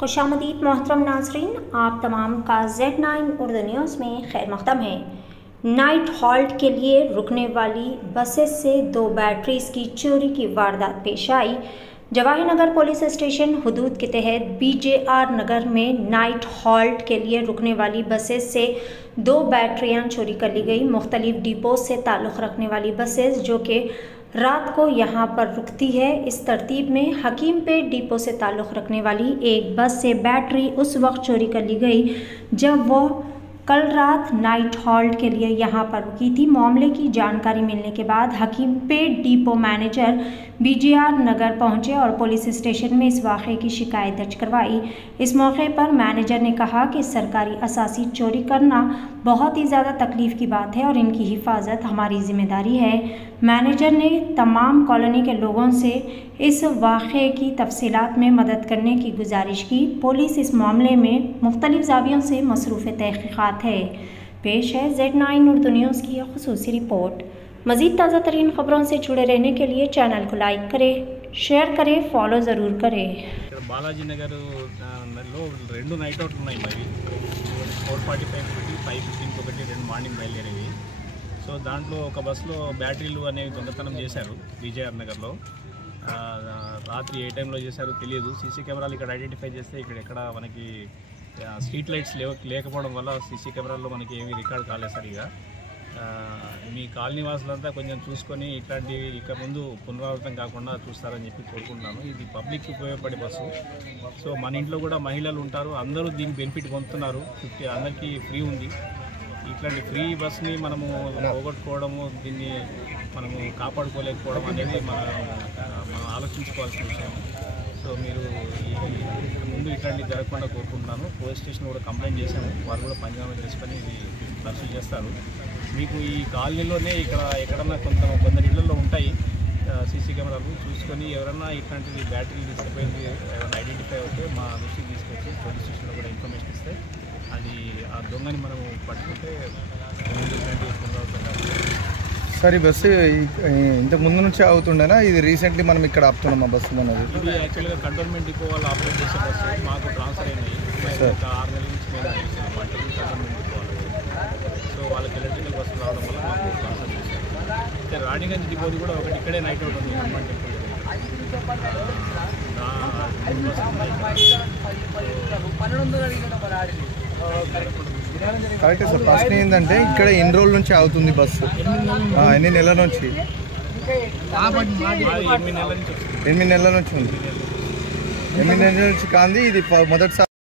खुशामदीद मोहतरम नाज़रीन, आप तमाम का Z9 उर्दू न्यूज़ में खैर मक़दम है। नाइट हॉल्ट के लिए रुकने वाली बसेस से 2 बैटरीज की चोरी की वारदात पेश आई। जवाहिर नगर पुलिस स्टेशन हुदूद के तहत BJR नगर में नाइट हॉल्ट के लिए रुकने वाली बसेस से 2 बैटरियां चोरी कर ली गई। मुख्तलिफ डिपो से ताल्लुक़ रखने वाली बसेस जो कि रात को यहां पर रुकती है, इस तरतीब में हकीमपेट डिपो से ताल्लुक़ रखने वाली एक बस से बैटरी उस वक्त चोरी कर ली गई जब वो कल रात नाइट हॉल्ट के लिए यहां पर रुकी थी। मामले की जानकारी मिलने के बाद हकीमपेट डिपो मैनेजर BJR नगर पहुंचे और पुलिस स्टेशन में इस वाक़े की शिकायत दर्ज करवाई। इस मौके पर मैनेजर ने कहा कि सरकारी असासी चोरी करना बहुत ही ज़्यादा तकलीफ़ की बात है और इनकी हिफाजत हमारी ज़िम्मेदारी है। मैनेजर ने तमाम कॉलोनी के लोगों से इस वाक़े की तफसीलात में मदद करने की गुजारिश की। पुलिस इस मामले में मुख्तलिफ ज़ावियों से मसरूफ़ तहक़ीक़ात है। पेश है Z9 उर्दू न्यूज़ की ख़ुसूसी रिपोर्ट। मज़ीद ताज़ा तरीन ख़बरों से जुड़े रहने के लिए चैनल को लाइक करें, शेयर करें, फॉलो ज़रूर करें। बालाजी नगर రెండు నైట్ అవుట్ ఉన్నాయి మరి 4:45 5:15 ఒకటి 2 మార్నింగ్ బయలుదేరేవి. సో దాంట్లో ఒక బస్సులో బ్యాటరీలు అనేవి దొంగతనం చేశారు BJR నగర్లో. రాత్రి ఏ టైంలో చేశారో తెలియదు. సీసీ కెమెరాలు ఇక్కడ ఐడెంటిఫై చేస్తే ఇక్కడ ఎక్కడ మనకి స్ట్రీట్ లైట్స్ లేకపోవడం వల్ల సీసీ కెమెరాల్లో మనకి ఏమీ రికార్డ్ కాలేదు సరిగా. మీ కాలనీ వాసులంతా కొంచెం చూసుకొని ఇట్లాంటి ఇక ముందు పునరావృతం కాకుండా చూస్తారని చెప్పి కోరుకుంటున్నాను. ఇది పబ్లిక్ ఉపయోగపడే బస్సు. సో మన ఇంట్లో కూడా మహిళలు ఉంటారు, అందరూ దీని బెనిఫిట్ పొందుతున్నారు. 50 అందరికీ ఫ్రీ ఉంది. ఇట్లాంటి ఫ్రీ బస్ని మనము పోగొట్టుకోవడము, దీన్ని మనము కాపాడుకోలేకపోవడం అనేది మనం ఆలోచించుకోవాల్సిన విషయం. సో మీరు ముందు ఇట్లాంటివి జరగకుండా కోరుకుంటున్నాను. పోలీస్ స్టేషన్ కూడా కంప్లైంట్ చేశాము, వాళ్ళు కూడా పంజాబ్ చేసుకొని ఇది పర్సూ చేస్తారు. మీకు ఈ కాలనీలోనే ఇక్కడ ఎక్కడన్నా కొందరి ఇళ్లలో ఉంటాయి సీసీ కెమెరాలు, చూసుకొని ఎవరన్నా ఇట్లాంటివి బ్యాటరీలు తీసుకుపోయింది ఎవరైనా ఐడెంటిఫై అవుతే మా దృష్టికి తీసుకొచ్చి పోలీస్ స్టేషన్లో కూడా ఇన్ఫర్మేషన్ ఇస్తే అది ఆ దొంగని మనం పట్టుకుంటే ఇట్లాంటివి పునరావృతం. సార్, ఈ బస్సు ఇంతకు ముందు నుంచి అవుతుండేనా? ఇది రీసెంట్లీ మనం ఇక్కడ ఆపుతున్నాం ఆ బస్సు అనేది? ఇది యాక్చువల్గా కంటోన్మెంట్ డిపో వాళ్ళు ఆపరేట్ చేసే బస్సు మాకు ట్రాన్స్ఫర్ అయినాయి. ఒక 6 నెలల నుంచి మేము కంటోన్మెంట్ డిపో వాళ్ళకి. సో వాళ్ళకి ఎలక్ట్రికల్ బస్సులు రావడం వల్ల మాకు ట్రాన్స్ఫర్ చేశారు. అయితే రాణిగంజ్ డిపోది కూడా ఒకటి ఇక్కడే నైట్ అవుట్ ఉంది హనుమాన్ టెంపుల్ దగ్గర. కరెక్టే సార్. ఫస్ట్ ఏంటంటే ఇక్కడ ఎన్ని రోజుల నుంచి అవుతుంది బస్సు? ఎన్ని నెలల నుంచి? 8 నెలల నుంచి ఉంది. 8 నెలల నుంచి కాంది. ఇది మొదటిసారి